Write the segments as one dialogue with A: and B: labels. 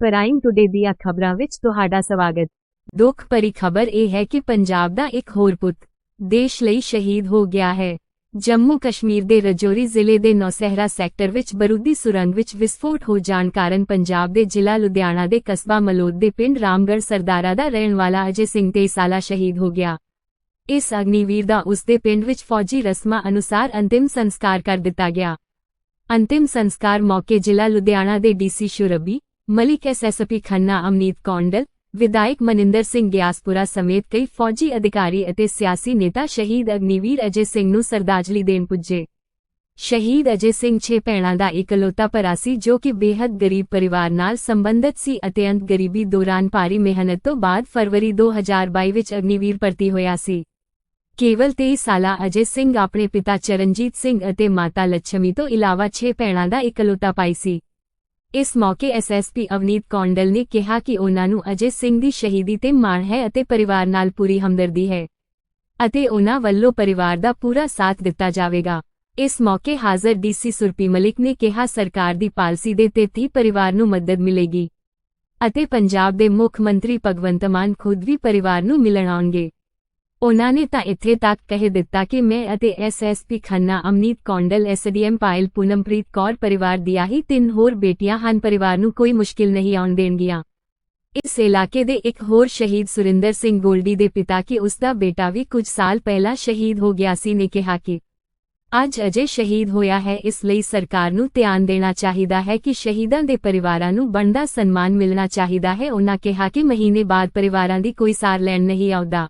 A: Prime today ਦੀਆਂ ਖਬਰਾਂ ਵਿੱਚ ਤੁਹਾਡਾ ਸਵਾਗਤ। ਦੁੱਖ ਭਰੀ ਖਬਰ ਇਹ ਹੈ ਕਿ ਪੰਜਾਬ ਦਾ ਇੱਕ ਹੋਰ ਪੁੱਤ ਦੇਸ਼ ਲਈ ਸ਼ਹੀਦ ਹੋ ਗਿਆ ਹੈ। ਜੰਮੂ ਕਸ਼ਮੀਰ ਦੇ ਰਜੌਰੀ ਜ਼ਿਲ੍ਹੇ ਦੇ ਨੌਸਹਿਰਾ ਸੈਕਟਰ ਵਿੱਚ ਬਰੂਦੀ ਸੁਰੰਗ ਵਿੱਚ ਵਿਸਫੋਟ ਹੋ ਜਾਣ ਕਾਰਨ ਪੰਜਾਬ ਦੇ ਜ਼ਿਲ੍ਹਾ ਲੁਧਿਆਣਾ ਦੇ ਕਸਬਾ ਮਲੋਦ ਦੇ ਪਿੰਡ ਰਾਮਗੜ੍ਹ ਸਰਦਾਰਾ ਦਾ ਰਹਿਣ ਵਾਲਾ ਅਜੇ ਸਿੰਘ 23 ਸਾਲਾ ਸ਼ਹੀਦ ਹੋ ਗਿਆ। ਇਸ ਅਗਨੀਵੀਰ ਦਾ ਉਸ ਦੇ ਪਿੰਡ ਵਿੱਚ ਫੌਜੀ ਰਸਮਾਂ ਅਨੁਸਾਰ ਅੰਤਿਮ ਸੰਸਕਾਰ ਕਰ ਦਿੱਤਾ ਗਿਆ। ਅੰਤਿਮ ਸੰਸਕਾਰ ਮੌਕੇ ਜ਼ਿਲ੍ਹਾ ਲੁਧਿਆਣਾ ਦੇ ਡੀਸੀ ਸ਼ੁਰਬੀ ਮਲਿਕ ਐਸਐਸਪੀ ਖੰਨਾ, ਅਮਨੀਤ ਕੌਂਡਲ, ਵਿਧਾਇਕ ਮਨਿੰਦਰ ਸਿੰਘ ਗਿਆਸਪੁਰਾ ਸਮੇਤ ਕਈ ਫੌਜੀ ਅਧਿਕਾਰੀ ਅਤੇ ਸਿਆਸੀ ਨੇਤਾ ਸ਼ਹੀਦ ਅਗਨੀਵੀਰ ਅਜੇ ਸਿੰਘ ਨੂੰ ਸਰਦਾਜਲੀ ਦੇਣ ਪੁੱਜੇ। ਸ਼ਹੀਦ ਅਜੇ ਸਿੰਘ ਛੇ ਭੈਣਾਂ ਦਾ ਇਕਲੌਤਾ ਭਰਾ ਸੀ ਜੋ ਕਿ ਬੇहद ਗਰੀਬ ਪਰਿਵਾਰ ਨਾਲ ਸੰਬੰਧਿਤ ਸੀ ਅਤੇ ਅੰਤ ਗਰੀਬੀ ਦੌਰਾਨ ਭਾਰੀ ਮਿਹਨਤ ਤੋਂ ਬਾਅਦ ਫਰਵਰੀ 2022 ਵਿੱਚ ਅਗਨੀਵੀਰ ਭਰਤੀ ਹੋਇਆ ਸੀ। ਕੇਵਲ 23 ਸਾਲਾ ਅਜੇ ਸਿੰਘ ਆਪਣੇ ਪਿਤਾ ਚਰਨਜੀਤ ਸਿੰਘ ਅਤੇ ਮਾਤਾ ਲੱਛਮੀ ਤੋਂ ਇਲਾਵਾ ਛੇ ਭੈਣਾਂ ਦਾ ਇਕਲੌਤਾ ਪਾਈ ਸੀ। ਇਸ ਮੌਕੇ ਐਸਐਸਪੀ ਅਵਨੀਤ ਕੌਂਡਲ ਨੇ ਕਿਹਾ ਕਿ ਉਹਨਾਂ ਨੂੰ ਅਜੇ ਸਿੰਘ ਦੀ ਸ਼ਹੀਦੀ ਤੇ ਮਾਣ ਹੈ ਅਤੇ ਪਰਿਵਾਰ ਨਾਲ ਪੂਰੀ ਹਮਦਰਦੀ ਹੈ ਅਤੇ ਉਹਨਾਂ ਵੱਲੋਂ ਪਰਿਵਾਰ ਦਾ ਪੂਰਾ ਸਾਥ ਦਿੱਤਾ ਜਾਵੇਗਾ। ਇਸ ਮੌਕੇ ਹਾਜ਼ਰ ਡੀਸੀ ਸੁਰਪੀ ਮਲਿਕ ਨੇ ਕਿਹਾ, ਸਰਕਾਰ ਦੀ ਪਾਲਿਸੀ ਦੇ ਤੇਤੀ ਪਰਿਵਾਰ ਨੂੰ ਮਦਦ ਮਿਲੇਗੀ ਅਤੇ ਪੰਜਾਬ ਦੇ ਮੁੱਖ ਮੰਤਰੀ ਭਗਵੰਤ ਮਾਨ ਖੁਦ ਵੀ ਪਰਿਵਾਰ ਨੂੰ ਮਿਲਣ ਆਉਣਗੇ। ਉਨ੍ਹਾਂ ਨੇ ਤਾਂ ਇੱਥੇ ਤੱਕ ਕਹਿ ਦਿੱਤਾ ਕਿ ਮੈਂ ਅਤੇ ਐਸਐਸਪੀ ਖੰਨਾ, ਅਮਨੀਤ ਕੌਂਡਲ ਐਸਡੀਐਮ ਪਾਇਲ, ਪੂਨਮਪ੍ਰੀਤ ਕੌਰ ਪਰਿਵਾਰ ਦੀਆਂ ਹੀ ਤਿੰਨ ਹੋਰ ਬੇਟੀਆਂ ਹਨ, ਪਰਿਵਾਰ ਨੂੰ ਕੋਈ ਮੁਸ਼ਕਿਲ ਨਹੀਂ ਆਉਣ ਦੇਣਗੀਆਂ। ਇਸ ਇਲਾਕੇ ਦੇ ਇੱਕ ਹੋਰ ਸ਼ਹੀਦ ਸੁਰਿੰਦਰ ਸਿੰਘ ਗੋਲਡੀ ਦੇ ਪਿਤਾ ਕਿ ਉਸ ਦਾ ਬੇਟਾ ਵੀ ਕੁਝ ਸਾਲ ਪਹਿਲਾਂ ਸ਼ਹੀਦ ਹੋ ਗਿਆ ਸੀ ਨੇ ਕਿਹਾ ਕਿ ਅੱਜ ਅਜੇ ਸ਼ਹੀਦ ਹੋਇਆ ਹੈ, ਇਸ ਲਈ ਸਰਕਾਰ ਨੂੰ ਧਿਆਨ ਦੇਣਾ ਚਾਹੀਦਾ ਹੈ ਕਿ ਸ਼ਹੀਦਾਂ ਦੇ ਪਰਿਵਾਰਾਂ ਨੂੰ ਬਣਦਾ ਸਨਮਾਨ ਮਿਲਣਾ ਚਾਹੀਦਾ ਹੈ। ਉਨ੍ਹਾਂ ਕਿਹਾ ਕਿ ਮਹੀਨੇ ਬਾਅਦ ਪਰਿਵਾਰਾਂ ਦੀ ਕੋਈ ਸਾਰ ਲੈਣ ਨਹੀਂ ਆਉਂਦਾ।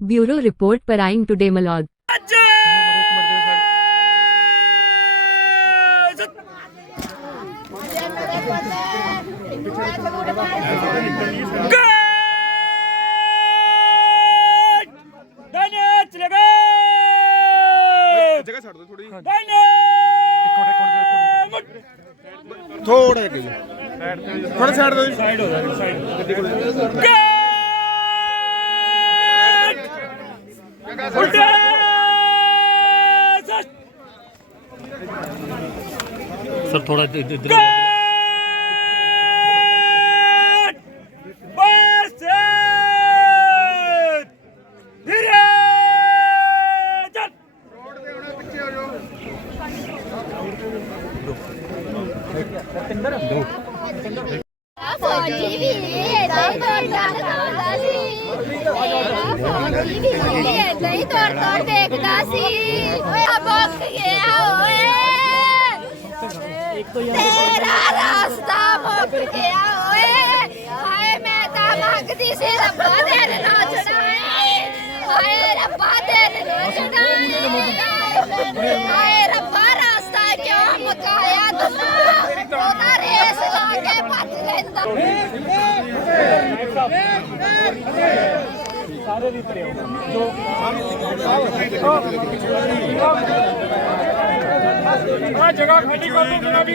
A: Bureau report Prime Today Malaud.
B: ਦਾਨਿਆ ਚਲੇਗਾ
C: ਜਗ੍ਹਾ ਛੱਡ ਦਿਓ ਥੋੜੀ
B: ਦਾਨਿਆ
C: ਥੋੜਾ ਜਿਹਾ ਥੋੜਾ ਸਾਈਡ ਦਿਓ ਸਾਈਡ ਹੋ ਜਾ ਸਾਈਡ
D: ਸਰ ਥੋੜਾ ਇੱਧਰ
E: ਫੌਜੀ ਵੀ ਏਦਾਂ ਹੀ ਤੋੜ ਤੋੜ ਖਾਂਦਾ ਸੀ ਮੇਰਾ ਫੌਜੀ ਵੀ ਏਦਾਂ ਹੀ ਤੋੜ ਤੋੜ ਦੇਖਦਾ ਸੀ ਓਏ ਆ ਬੁੱਕ ਗਿਆ ਓਏ ਤੇਰਾ ਰਾਸਤਾ ਮੁੱਕ ਗਿਆ ਓਏ ਹਾਏ ਮੈਂ ਤਾਂ ਮੰਗਦੀ ਸੀ ਰੱਬਾ ਤੇਰੇ ਨਾਲ ਛੁਡਾਏ ਹਾਏ ਰੱਬਾ ਤੇਰੇ ਨਾਲ ਛੁਡਾਏ ਹਾਏ ਰੱਬਾ, ਰਾਸਤਾ ਕਿਉਂ ਮੁਕਾਇਆ ਤੂੰ? ਉਹਦਾ ਰੇਸ ਲਾ ਕੇ ਭੱਜ ਲੈਂਦਾ।
B: ਆ ਜਗ੍ਹਾ ਖਾਲੀ ਕਰ ਦੋ ਜਰਾ ਵੀ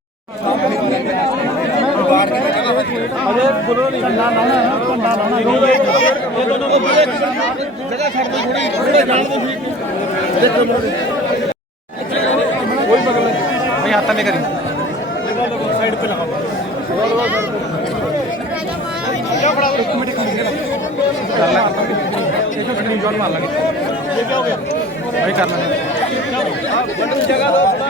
C: ਅਰੇ ਬੋਲੋ ਨਹੀਂ ਕੰਡਾ ਲਾਣਾ ਕੰਡਾ ਲਾਣਾ ਇਹ ਦੋਨੋਂ ਕੋ ਬੁਲੇ ਜਗ੍ਹਾ ਛੱਡ ਦੋ ਥੋੜੀ ਥੋੜੇ ਜਾਣ ਦੋ ਠੀਕ ਦੇਖੋ ਕੋਈ ਪਕੜ ਲੈ ਨਹੀਂ। ਹੱਥਾਂ ਨੇ ਕਰੀ
B: ਸਾਈਡ ਤੇ ਲਗਾਓ ਇੱਕ ਮਿੰਟ
C: ਕਰ ਲੈ ਇਹ ਤਾਂ ਜੋਰ ਮਾਰ ਲਾਂਗੇ ਇਹ ਕੀ ਹੋ ਗਿਆ ਭਾਈ ਕਰ
B: ਲੈ ਜਗ੍ਹਾ ਦੋ ਥੋੜਾ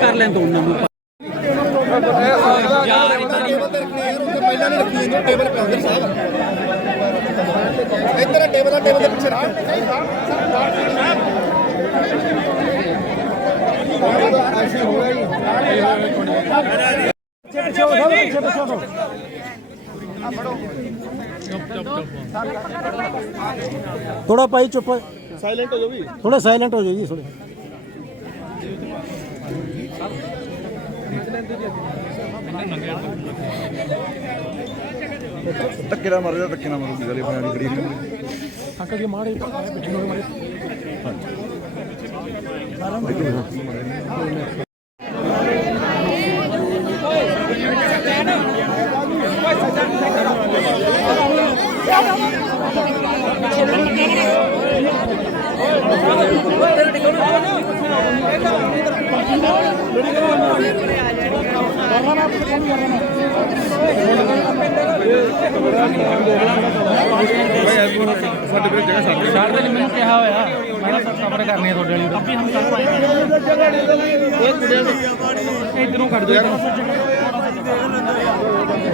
F: ਕਰ ਲੈਣ ਦੋ ਉਹਨਾਂ ਨੂੰ।
G: ਥੋੜਾ ਭਾਈ ਚੁੱਪ
B: ਸਾਇਲੈਂਟ ਹੋ ਜਾਓ ਵੀ।
G: ਥੋੜਾ ਸਾਇਲੈਂਟ ਹੋ ਜਾਓ ਜੀ ਥੋੜੇ
H: ਧੱਕੇ ਨਾਲ ਮਾਰੋ ਜਾਂ ਧੱਕੇ ਨਾਲ ਮਾਰੋ ਗੱਲ ਬਣੀ ਖੜੀ
G: ਅੰਕਲ ਜੀ ਮਾੜੇ ਪਿੱਛੇ ਨੂੰ ਮਾੜੇ
H: ਸਾਡੇ ਕੋਲ ਜਗ੍ਹਾ ਸਾਡੇ
I: ਛੱਡ ਦੇ ਮੈਨੂੰ ਕਿਹਾ ਹੋਇਆ ਮੈਂ ਤਾਂ ਕਵਰ ਕਰਨੀ ਹੈ ਤੁਹਾਡੇ ਵਾਲੀ ਅੱਪੀ ਹਮ ਕਰ ਪਾਏਗੇ ਇਧਰੋਂ ਕੱਢ ਦਿਓ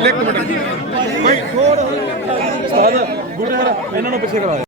H: ਇੱਕ ਮਿੰਟ। ਭਾਈ
B: ਉਸਤਾਦ ਗੁਰੂ ਮਹਾਰਾਜ ਇਹਨਾਂ ਨੂੰ ਪਿੱਛੇ ਕਰਾ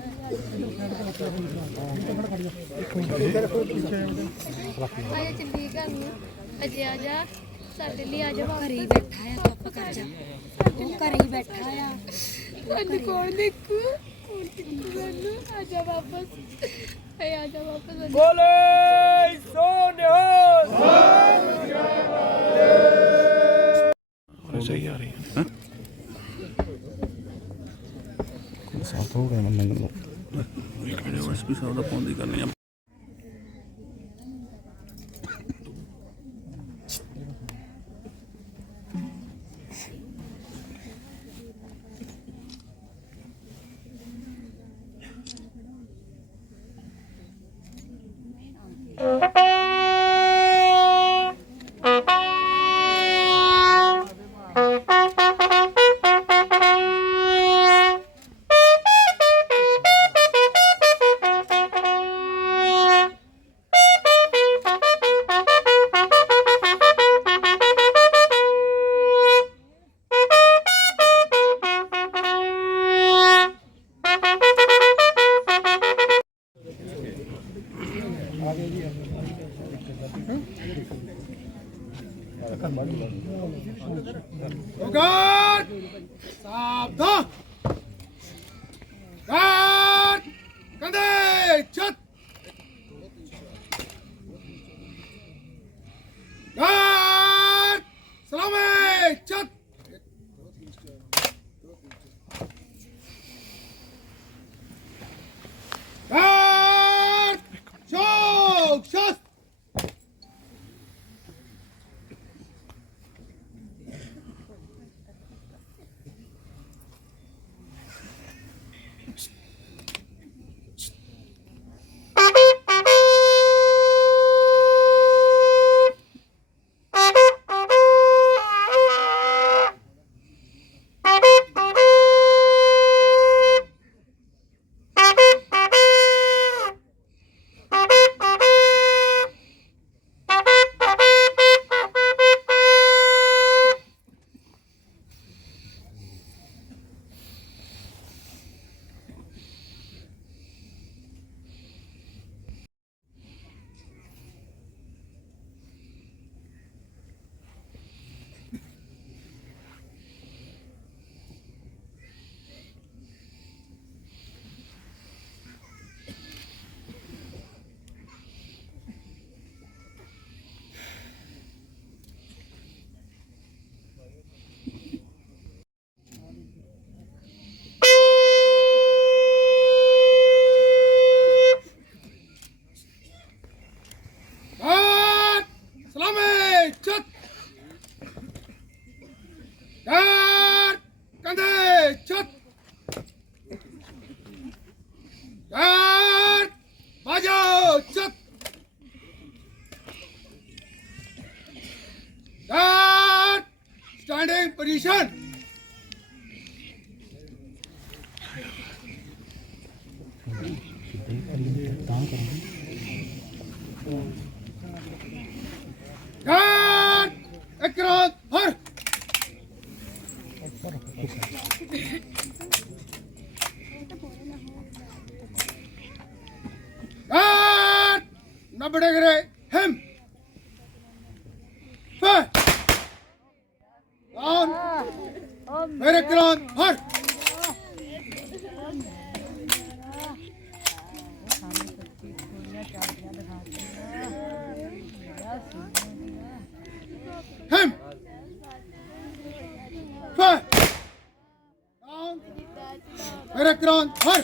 E: ਆਇਆ ਚੱਲੀ ਗਾਨੀ ਅਜੇ ਆ ਜਾ ਸਾਡੇ ਲਈ ਆ ਜਾ ਘਰੇ ਹੀ ਬੈਠਾ ਆ ਚੁੱਪ ਕਰ ਜਾ। ਤੂੰ ਘਰੇ ਹੀ ਬੈਠਾ ਆ। ਸਾਨੂੰ ਕੌਣ ਦੇਖੂ ਕੌਣ ਦੇਖੂ ਸਾਨੂੰ ਆ ਜਾ ਵਾਪਸ। ਆ ਜਾ ਵਾਪਸ।
F: ਬੋਲੇ। કિશન કામ કરું ਹਿਮ ਫਰ ਡਾਊਨ ਮੇਰੇ ਕਰਾਨ ਫਰ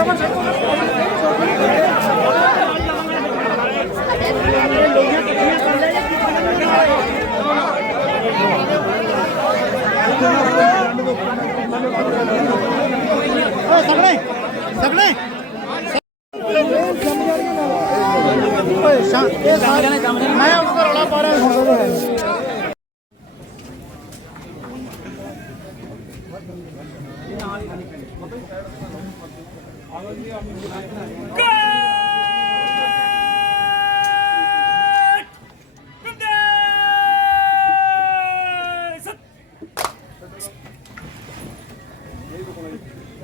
D: আমার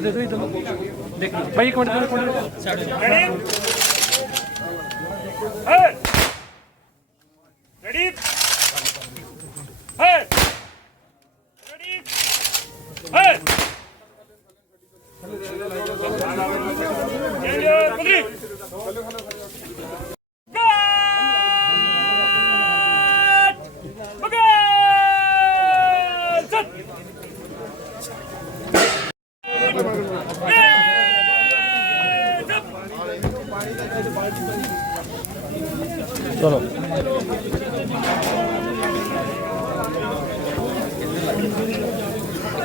D: ਮਿੰਟ ਦੇ ਦਿਓ ਇਧਰ ਦੇਖ ਭਾਈ ਇੱਕ ਮਿੰਟ ਇੱਕ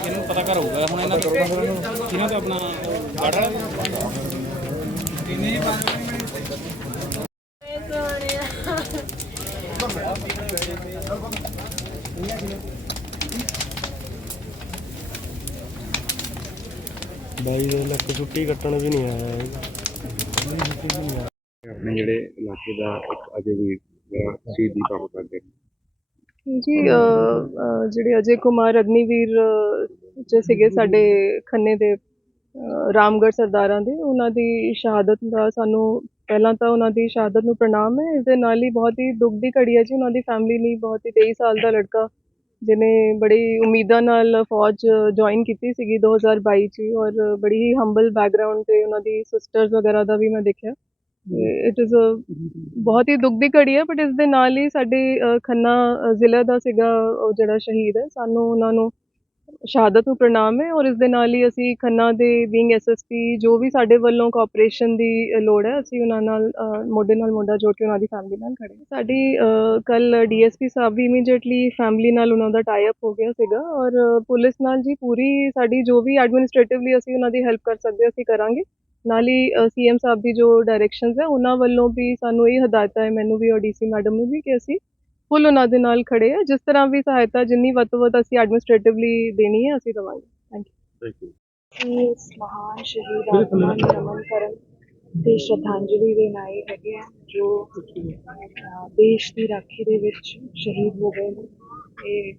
D: ਇਹਨੂੰ ਪਤਾ ਕਰ ਹੋਊਗਾ ਹੁਣ ਇਹਨਾਂ ਕਿਹਨਾਂ ਦਾ ਆਪਣਾ ਗਾੜ ਵਾਲਾ
G: ਬਾਈ ਦੇ ਲੱਕ ਛੁੱਟੀ ਕੱਟਣ ਵੀ ਨਹੀਂ ਆਇਆ ਹੈਗਾ।
J: ਆਪਣੇ ਜਿਹੜੇ ਇਲਾਕੇ ਦਾ ਇੱਕ ਅਜੇ ਵੀ ਸ਼ਹੀਦੀ ਕੰਮ ਕਰਦੇ ਨੇ।
K: ਜੀ ਜਿਹੜੇ ਅਜੇ ਕੁਮਾਰ ਅਗਨੀਵੀਰ ਜੋ ਸੀਗੇ ਸਾਡੇ ਖੰਨੇ ਦੇ ਅ, ਰਾਮਗੜ੍ਹ ਸਰਦਾਰਾਂ ਦੇ ਉਹਨਾਂ ਦੀ ਸ਼ਹਾਦਤ ਦਾ ਸਾਨੂੰ ਪਹਿਲਾਂ ਤਾਂ ਉਹਨਾਂ ਦੀ ਸ਼ਹਾਦਤ ਨੂੰ ਪ੍ਰਣਾਮ ਹੈ। ਇਸ ਦੇ ਨਾਲ ਹੀ ਬਹੁਤ ਹੀ ਦੁੱਖ ਦੀ ਘੜੀ ਹੈ ਜੀ। ਉਹਨਾਂ ਦੀ ਫੈਮਿਲੀ ਲਈ ਬਹੁਤ ਹੀ 23 ਸਾਲ ਦਾ ਲੜਕਾ ਜਿਹਨੇ ਬੜੀ ਉਮੀਦਾਂ ਨਾਲ ਫੌਜ ਜੁਆਇਨ ਕੀਤੀ ਸੀਗੀ 2022 ਚ ਔਰ ਬੜੀ ਹੀ ਹੰਬਲ ਬੈਕਗ੍ਰਾਉਂਡ ਤੇ ਉਹਨਾਂ ਦੀ ਸਿਸਟਰਸ ਵਗੈਰਾ ਦਾ ਵੀ ਮੈਂ ਦੇਖਿਆ। ਇਟ ਇਜ਼ ਅ ਬਹੁਤ ਹੀ ਦੁੱਖ ਦੀ ਘੜੀ ਹੈ ਬਟ ਇਸ ਦੇ ਨਾਲ ਹੀ ਸਾਡੇ ਖੰਨਾ ਅ, ਜ਼ਿਲ੍ਹੇ ਦਾ ਸੀਗਾ ਉਹ ਜਿਹੜਾ ਸ਼ਹੀਦ ਹੈ ਸਾਨੂੰ ਉਹਨਾਂ ਨੂੰ ਸ਼ਹਾਦਤ ਨੂੰ ਪ੍ਰਣਾਮ ਹੈ ਔਰ ਇਸ ਦੇ ਨਾਲ ਹੀ ਅਸੀਂ ਖੰਨਾ ਦੇ ਬੀਇੰਗ ਐਸਐਸਪੀ ਜੋ ਵੀ ਸਾਡੇ ਵੱਲੋਂ ਕੋਆਪਰੇਸ਼ਨ ਦੀ ਲੋੜ ਹੈ, ਅਸੀਂ ਉਹਨਾਂ ਨਾਲ ਮੋਢੇ ਨਾਲ ਮੋਢਾ ਜੋੜ ਕੇ ਉਹਨਾਂ ਦੀ ਫੈਮਿਲੀ ਨਾਲ ਖੜੇ ਹਾਂ। ਸਾਡੀ ਕੱਲ ਡੀਐਸਪੀ ਸਾਹਿਬ ਵੀ ਇਮੀਡੀਏਟਲੀ ਫੈਮਿਲੀ ਨਾਲ ਉਹਨਾਂ ਦਾ ਟਾਈ ਅਪ ਹੋ ਗਿਆ ਸੀਗਾ ਔਰ ਪੁਲਿਸ ਨਾਲ ਜੀ ਪੂਰੀ ਸਾਡੀ ਜੋ ਵੀ ਐਡਮਿਨਿਸਟ੍ਰੇਟਿਵਲੀ ਅਸੀਂ ਉਹਨਾਂ ਦੀ ਹੈਲਪ ਕਰ ਸਕਦੇ ਅਸੀਂ ਕਰਾਂਗੇ ਨਾਲ ਹੀ ਸੀਐਮ ਸਾਹਿਬ ਦੀ ਜੋ ਡਾਇਰੈਕਸ਼ਨਸ ਹੈ, ਉਹਨਾਂ ਵੱਲੋਂ ਵੀ ਸਾਨੂੰ ਇਹ ਹਦਾਇਤਾਂ ਹੈ ਮੈਨੂੰ ਵੀ ਔਰ ਡੀਸੀ ਮੈਡਮ ਨੂੰ ਵੀ ਕਿ ਅਸੀਂ ਫੁੱਲ ਉਹਨਾਂ ਦੇ ਨਾਲ ਖੜੇ ਆ। ਜਿਸ ਤਰ੍ਹਾਂ ਵੀ ਸਹਾਇਤਾ ਜਿੰਨੀ ਵੱਧ ਤੋਂ ਵੱਧ ਅਸੀਂ ਐਡਮਿਨਿਸਟ੍ਰੇਟਿਵਲੀ ਦੇਣੀ ਹੈ ਅਸੀਂ ਦੇਵਾਂਗੇ। ਥੈਂਕ ਯੂ
L: ਕਿ ਇਸ ਮਹਾਨ ਸ਼ਹੀਦ ਆਤਮਾ ਨੂੰ ਨਮਨ ਕਰਨ ਤੇ ਸ਼ਰਧਾਂਜਲੀ ਦੇਣ ਆਏ ਹੈਗੇ ਆ ਜੋ ਅਹ, ਦੇਸ਼ ਦੀ ਰਾਖੀ ਦੇ ਵਿੱਚ ਸ਼ਹੀਦ ਹੋ ਗਏ ਨੇ। ਤੇ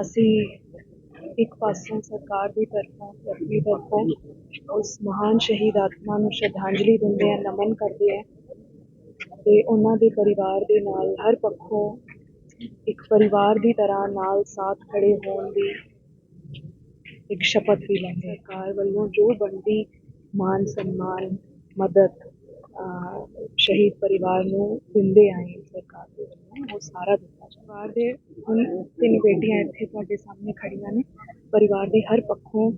L: ਅਸੀਂ ਇੱਕ ਪਾਸੋਂ ਸਰਕਾਰ ਦੀ ਤਰਫੋਂ ਆਪਣੀ ਤਰਫੋਂ ਉਸ ਮਹਾਨ ਸ਼ਹੀਦ ਆਤਮਾ ਨੂੰ ਸ਼ਰਧਾਂਜਲੀ ਦਿੰਦੇ ਆ ਨਮਨ ਕਰਦੇ ਆ। ਤੇ ਉਹਨਾਂ ਦੇ ਪਰਿਵਾਰ ਦੇ ਨਾਲ ਹਰ ਪੱਖੋਂ ਇੱਕ ਪਰਿਵਾਰ ਦੀ ਤਰ੍ਹਾਂ ਨਾਲ ਸਾਥ ਖੜੇ ਹੋਣ ਦੀ ਇੱਕ ਸ਼ਪਥ ਵੀ ਲੈਂਦੇ ਸਰਕਾਰ ਵੱਲੋਂ ਜੋ ਬਣਦੀ ਮਾਨ ਸਨਮਾਨ, ਮਦਦ ਸ਼ਹੀਦ ਪਰਿਵਾਰ ਨੂੰ ਦਿੰਦੇ ਆਏ ਸਰਕਾਰ ਦੇ ਵੱਲੋਂ, ਉਹ ਸਾਰਾ ਦਿੱਤਾ ਜਾ ਪਰਿਵਾਰ ਦੇ ਹੁਣ ਤਿੰਨ ਬੇਟੀਆਂ ਇੱਥੇ ਤੁਹਾਡੇ ਸਾਹਮਣੇ ਖੜੀਆਂ ਨੇ। ਪਰਿਵਾਰ ਦੇ ਹਰ ਪੱਖੋਂ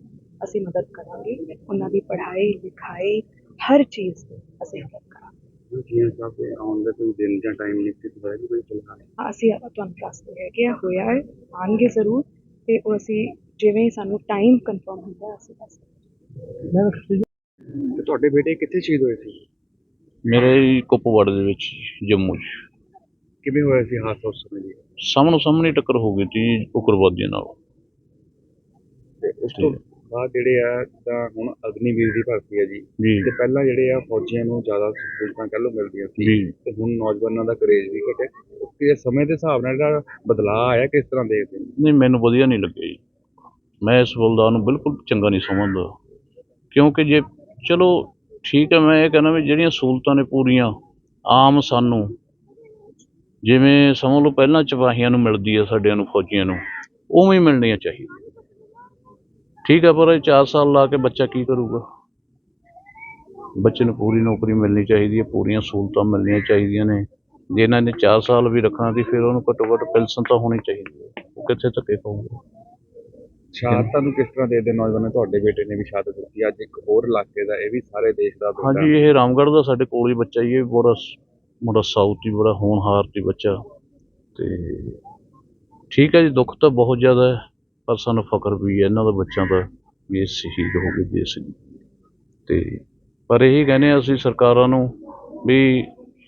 L: ਅਸੀਂ ਮਦਦ ਕਰਾਂਗੇ। ਉਹਨਾਂ ਦੀ ਪੜ੍ਹਾਈ, ਲਿਖਾਈ, ਹਰ ਚੀਜ਼ ਅਸੀਂ
J: ਜੀਐਮ ਸਾਹਿਬ ਦੇ ਆਉਣ ਦਾ ਕੋਈ ਦਿਨ ਜਾਂ ਟਾਈਮ ਨਿਸ਼ਚਿਤ ਹੋਇਆ ਕਿ ਕੋਈ ਫਿਲਹਾਲ
L: ਅਸੀਂ ਤੁਹਾਨੂੰ ਦੱਸਦੇ ਹੈਗੇ ਆ ਹੋਇਆ ਹੈ ਆਉਣਗੇ ਜ਼ਰੂਰ ਤੇ ਉਹ ਅਸੀਂ ਜਿਵੇਂ ਹੀ ਸਾਨੂੰ ਟਾਈਮ ਕਨਫਰਮ ਹੁੰਦਾ ਅਸੀਂ ਦੱਸ
J: ਤੇ ਤੁਹਾਡੇ ਬੇਟੇ ਕਿੱਥੇ ਸ਼ਹੀਦ ਹੋਏ ਸੀ?
M: ਮੇਰੇ ਕੁਪਵਾੜ ਦੇ ਵਿੱਚ ਜੰਮੂ 'ਚ।
J: ਕਿਵੇਂ ਹੋਇਆ ਸੀ ਹਾਦਸਾ ਉਸ ਸਮੇਂ ਜੀ?
M: ਸਾਹਮਣੋ ਸਾਹਮਣੇ ਟੱਕਰ ਹੋ ਗਈ ਸੀ ਉਗਰਵਾਦੀਆਂ ਨਾਲ।
J: ਤੇ ਉਸ ਤੋਂ ਬਾਅਦ ਜਿਹੜੇ ਆ ਤਾਂ ਹੁਣ ਅਗਨੀਵੀਰ ਦੀ ਭਰਤੀ ਹੈ ਜੀ। ਤੇ ਪਹਿਲਾਂ ਜਿਹੜੇ ਆ ਫੌਜੀਆਂ ਨੂੰ ਜ਼ਿਆਦਾ ਸਹੂਲਤਾਂ ਕਹਿ ਮਿਲਦੀਆਂ ਸੀ। ਤੇ ਹੁਣ ਨੌਜਵਾਨਾਂ ਦਾ ਕਰੇਜ ਵੀ ਘਟਿਆ। ਕਿ ਸਮੇਂ ਦੇ ਹਿਸਾਬ ਨਾਲ ਜਿਹੜਾ ਬਦਲਾਅ ਆਇਆ ਕਿਸ ਤਰ੍ਹਾਂ ਦੇਖਦੇ
M: ਨਹੀਂ ਮੈਨੂੰ ਵਧੀਆ ਨਹੀਂ ਲੱਗਿਆ ਜੀ। ਮੈਂ ਇਸ ਬਲਦਾਰ ਨੂੰ ਬਿਲਕੁਲ ਚੰਗਾ ਨਹੀਂ ਸਮਝਦਾ। ਕਿਉਂਕਿ ਜੇ ਚਲੋ ਠੀਕ ਹੈ ਮੈਂ ਇਹ ਕਹਿੰਦਾ ਵੀ ਜਿਹੜੀਆਂ ਸਹੂਲਤਾਂ ਨੇ ਪੂਰੀਆਂ ਆਮ ਸਾਨੂੰ ਜਿਵੇਂ ਸਮਝ ਲਓ ਪਹਿਲਾਂ ਚਪਾਹੀਆਂ ਨੂੰ ਮਿਲਦੀ ਆ ਸਾਡਿਆਂ ਨੂੰ ਫੌਜੀਆਂ ਨੂੰ ਉਵੇਂ ਹੀ ਮਿਲਣੀਆਂ ਚਾਹੀਦੀਆਂ। ਠੀਕ ਹੈ ਪਰ ਇਹ 4 ਸਾਲ ਲਾ ਕੇ ਬੱਚਾ ਕੀ ਕਰੂਗਾ? ਬੱਚੇ ਨੂੰ ਪੂਰੀ ਨੌਕਰੀ ਮਿਲਣੀ ਚਾਹੀਦੀ ਹੈ ਪੂਰੀਆਂ ਸਹੂਲਤਾਂ ਮਿਲਣੀਆਂ ਚਾਹੀਦੀਆਂ ਨੇ। ਜੇ ਇਹਨਾਂ ਨੇ 4 ਸਾਲ ਵੀ ਰੱਖਣਾ ਸੀ ਫਿਰ ਉਹਨੂੰ ਘੱਟੋ ਘੱਟ ਪੈਨਸ਼ਨ ਤਾਂ ਹੋਣੀ ਚਾਹੀਦੀ ਹੈ। ਉਹ ਕਿੱਥੇ ਧੱਕੇ ਖਾਊਗਾ?
J: ਸ਼ਹਾਦਤਾਂ ਨੂੰ ਕਿਸ ਤਰ੍ਹਾਂ ਦੇਖਦੇ ਨੌਜਵਾਨ? ਤੁਹਾਡੇ ਬੇਟੇ ਨੇ ਵੀ ਸ਼ਹਾਦਤ ਦਿੱਤੀ ਅੱਜ ਇੱਕ ਹੋਰ ਇਲਾਕੇ ਦਾ ਇਹ ਵੀ ਸਾਰੇ ਦੇਸ਼ ਦਾ
M: ਹਾਂਜੀ ਇਹ ਰਾਮਗੜ੍ਹ ਦਾ ਸਾਡੇ ਕੋਲ ਹੀ ਬੱਚਾ ਜੀ ਇਹ ਬੜਾ ਮੁੰਡਾ ਸਾਊਥ ਹੀ ਬੜਾ ਹੋਣਹਾਰ ਸੀ ਬੱਚਾ। ਤੇ ਠੀਕ ਹੈ ਜੀ ਦੁੱਖ ਤਾਂ ਬਹੁਤ ਜ਼ਿਆਦਾ ਹੈ। ਪਰ ਸਾਨੂੰ ਫਖਰ ਵੀ ਹੈ ਇਹਨਾਂ ਦਾ ਬੱਚਿਆਂ ਦਾ ਵੀ ਇਹ ਸ਼ਹੀਦ ਹੋ ਗਏ ਦੇਸ਼ ਲਈ ਤੇ ਪਰ ਇਹੀ ਕਹਿੰਦੇ ਹਾਂ ਅਸੀਂ ਸਰਕਾਰਾਂ ਨੂੰ ਵੀ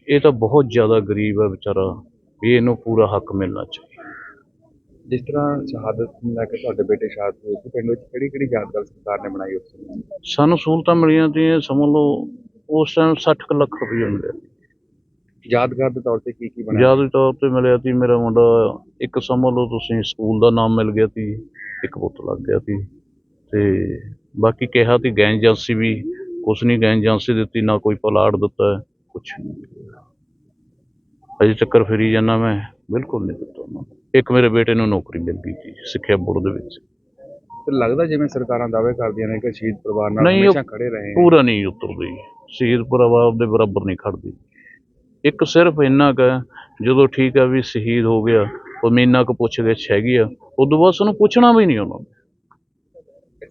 M: ਇਹ ਤਾਂ ਬਹੁਤ ਜ਼ਿਆਦਾ ਗਰੀਬ ਹੈ ਵਿਚਾਰਾ ਵੀ ਇਹਨੂੰ ਪੂਰਾ ਹੱਕ ਮਿਲਣਾ ਚਾਹੀਦਾ।
J: ਜਿਸ ਤਰ੍ਹਾਂ ਸ਼ਹਾਦਤ ਨੂੰ ਲੈ ਕੇ ਤੁਹਾਡੇ ਬੇਟੇ ਸ਼ਹਾਦਤ ਹੋਏ ਸੀ ਪਿੰਡ ਵਿੱਚ ਕਿਹੜੀ ਕਿਹੜੀ ਯਾਦਗਾਰ ਸਰਕਾਰ ਨੇ ਬਣਾਈ ਉਸ ਸਮੇਂ?
M: ਸਾਨੂੰ ਸਹੂਲਤਾਂ ਮਿਲੀਆਂ ਤੀਆਂ ਸਮਝ ਲਓ ਉਸ ਟਾਈਮ 60 ਕੁ ਲੱਖ ਰੁਪਏ ਮਿਲਿਆ।
J: ਯਾਦਗਾਰ ਦੇ ਤੌਰ ਤੇ ਕੀ ਕੀ ਬਣਾਇਆ
M: ਯਾਦ ਤੌਰ ਤੇ ਮਿਲਿਆ ਸੀ ਮੇਰਾ ਮੁੰਡਾ ਇੱਕ ਸਮਝ ਲਓ ਤੁਸੀਂ ਸਕੂਲ ਦਾ ਨਾਮ ਮਿਲ ਗਿਆ ਸੀ ਇੱਕ ਪੁੱਤ ਲੱਗ ਗਿਆ ਸੀ ਤੇ ਬਾਕੀ ਕਿਹਾ ਸੀ ਗੈਂ ਏਜੰਸੀ ਵੀ ਕੁਛ ਨਹੀਂ ਗੈਂ ਏਜੰਸੀ ਦਿੱਤੀ ਨਾ ਕੋਈ ਪਲਾਟ ਦਿੱਤਾ ਕੁਛ ਨਹੀਂ ਅਜੇ ਚੱਕਰ ਫਿਰੀ ਜਾਂਦਾ ਮੈਂ ਬਿਲਕੁਲ ਨਹੀਂ ਦਿੱਤਾ ਉਹਨਾਂ ਨੂੰ। ਇੱਕ ਮੇਰੇ ਬੇਟੇ ਨੂੰ ਨੌਕਰੀ ਮਿਲ ਗਈ ਸੀ ਸਿੱਖਿਆ ਬੋਰਡ ਦੇ ਵਿੱਚ
J: ਤੇ ਲੱਗਦਾ ਜਿਵੇਂ ਸਰਕਾਰਾਂ ਦਾਅਵੇ ਕਰਦੀਆਂ ਨੇ ਕਿ ਸ਼ਹੀਦ ਪਰਿਵਾਰ ਨਾਲ
M: ਨਹੀਂ, ਉਹ
J: ਹਮੇਸ਼ਾ ਖੜੇ ਰਹੇ ਹਾਂ।
M: ਪੂਰਾ ਨਹੀਂ ਉਤਰਦੀ ਸ਼ਹੀਦ ਪਰਿਵਾਰ ਦੇ ਬਰਾਬਰ ਨਹੀਂ ਖੜਦੀ ਇੱਕ ਸਿਰਫ ਇੰਨਾ ਕੁ ਹੈ, ਜਦੋਂ ਠੀਕ ਹੈ ਵੀ ਸ਼ਹੀਦ ਹੋ ਗਿਆ ਉਹ ਮੀਨਾ ਕੁ ਪੁੱਛ ਗਿੱਛ ਹੈਗੀ ਆ ਉਦੋਂ ਬਾਅਦ ਉਹਨੂੰ ਪੁੱਛਣਾ ਵੀ ਨਹੀਂ ਉਹਨਾਂ ਨੂੰ।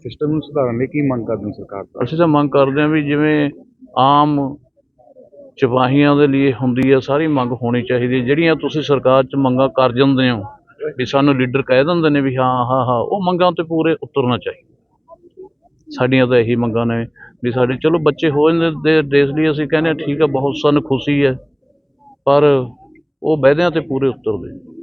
J: ਸਿਸਟਮ ਨੂੰ ਸੁਧਾਰਨ ਲਈ ਕੀ ਮੰਗ ਕਰਦੇ ਹੋ ਸਰਕਾਰ ਤੋਂ?
M: ਅਸੀਂ ਤਾਂ ਮੰਗ ਕਰਦੇ ਹਾਂ ਵੀ ਜਿਵੇਂ ਆਮ ਸਿਪਾਹੀਆਂ ਦੇ ਲਈ ਹੁੰਦੀ ਹੈ ਸਾਰੀ ਮੰਗ ਹੋਣੀ ਚਾਹੀਦੀ ਹੈ। ਜਿਹੜੀਆਂ ਤੁਸੀਂ ਸਰਕਾਰ 'ਚ ਮੰਗਾਂ ਕਰ ਜਾਂਦੇ ਹੋ ਵੀ ਸਾਨੂੰ ਲੀਡਰ ਕਹਿ ਦਿੰਦੇ ਨੇ ਵੀ ਹਾਂ ਹਾਂ ਹਾਂ ਉਹ ਮੰਗਾਂ ਤੇ ਪੂਰੇ ਉਤਰਨਾ ਚਾਹੀਦਾ। ਸਾਡੀਆਂ ਤਾਂ ਇਹੀ ਮੰਗਾਂ ਨੇ ਵੀ ਸਾਡੇ ਚਲੋ ਬੱਚੇ ਹੋ ਜਾਂਦੇ ਦੇ ਦੇਸ਼ ਲਈ ਅਸੀਂ ਕਹਿੰਦੇ ਠੀਕ ਹੈ ਬਹੁਤ ਸਾਨੂੰ ਖੁਸ਼ੀ ਹੈ। ਪਰ ਉਹ ਵਾਅਦਿਆਂ ਤੇ ਪੂਰੇ ਉਤਰਦੇ।